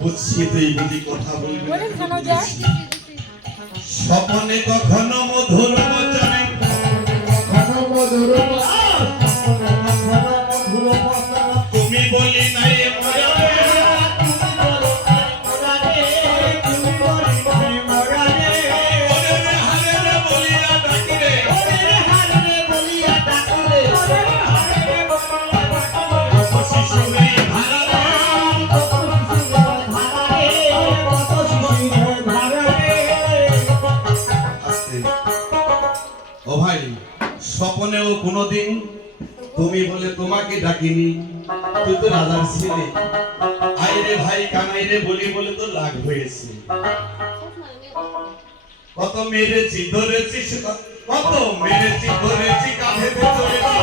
বুঝছি তুই বুঝি কথা বলবি। স্বপনে কখনো স্বপনেও কোনোদিন তুমি বলে তোমাকে ডাকিনি। তুই তো রাজার ছেলে। আইরে ভাই কানাইরে বলি বলে তো লাগ হয়েছে। কত মেরেছি ধরেছি কত মেরেছি, ধরেছি কাঁধেতে চড়েছি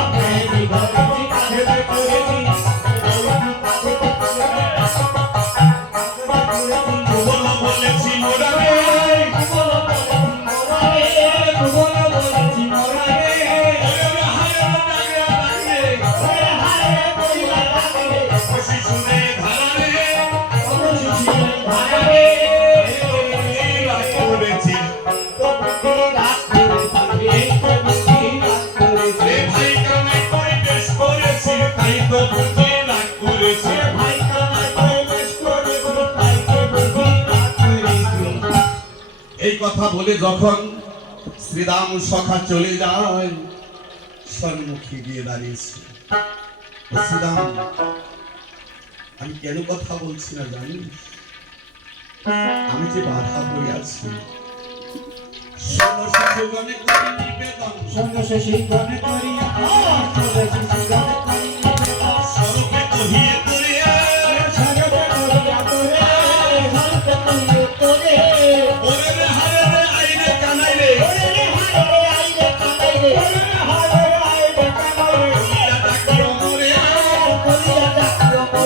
এই কথা বলে যখন শ্রীরাম সখা চলে যায় সম্মুখে গিয়ে দাঁড়িয়েছে। শ্রীরাম, আমি কেন কথা বলছি না জানিস? আমি যে বাধা হয়ে আছি। ষোলো শিশুগণে করি নিবেদন। স্বরূপে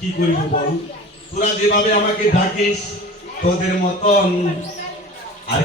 কি করিব বল? তোরা যেভাবে আমাকে ডাকিস তোদের মতন আর